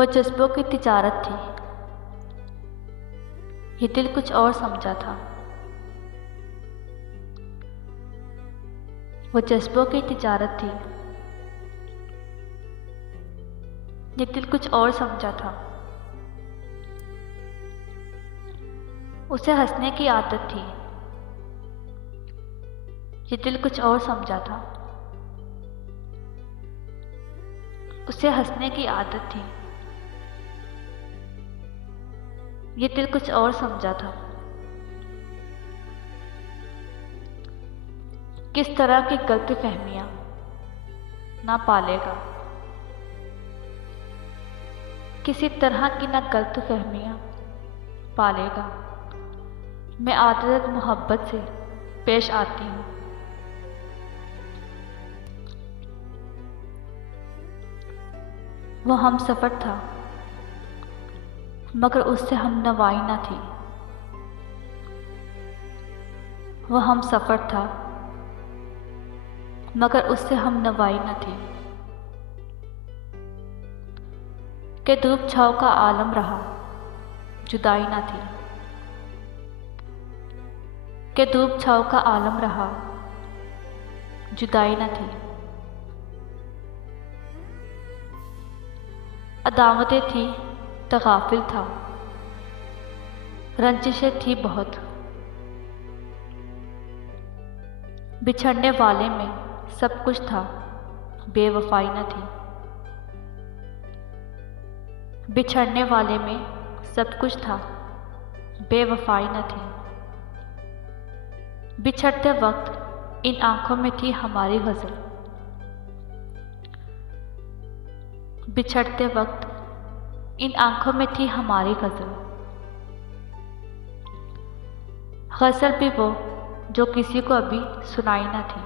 वो जज्बों की तिजारत थी, ये दिल कुछ और समझा था। वो जज्बों की तिजारत थी, ये दिल कुछ और समझा था। उसे हंसने की आदत थी, ये दिल कुछ और समझा था। उसे हंसने की आदत थी, ये दिल कुछ और समझा था। किस तरह की गलत फहमियां ना पालेगा, किसी तरह की ना गलत फहमियां पालेगा। मैं आदत मोहब्बत से पेश आती हूँ। वो हम सफ़र था, मगर उससे हम नवाई न थी। वो हम सफ़र था, मगर उससे हम नवाई न थी। कि धूप छाँव का आलम रहा, जुदाई न थी। कि धूप छाँव का आलम रहा, जुदाई न थी। अदावतें थी तो गाफिल था, रंजिशें थी बहुत। बिछड़ने वाले में सब कुछ था, बेवफाई न थी। बिछड़ने वाले में सब कुछ था, बेवफाई न थी। बिछड़ते वक्त इन आंखों में थी हमारी गज़ल। बिछड़ते वक्त इन आंखों में थी हमारी गज़ल। गज़ल भी वो जो किसी को अभी सुनाई न थी।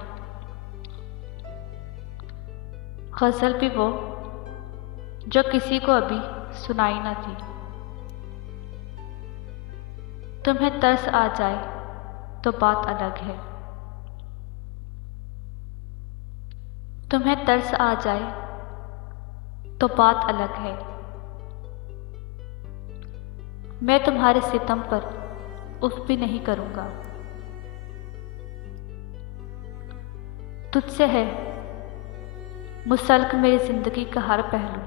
गज़ल भी वो जो किसी को अभी सुनाई न थी। तुम्हें तरस आ जाए तो बात अलग है। तुम्हें तरस आ जाए तो बात अलग है। मैं तुम्हारे सितम पर उफ भी नहीं करूँगा। तुझसे है मुसल्क मेरी ज़िंदगी का हर पहलू।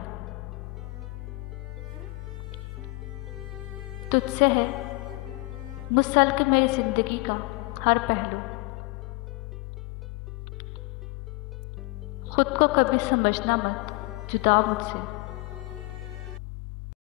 तुझसे है मुसल्क मेरी ज़िंदगी का हर पहलू। खुद को कभी समझना मत जुदा मुझसे।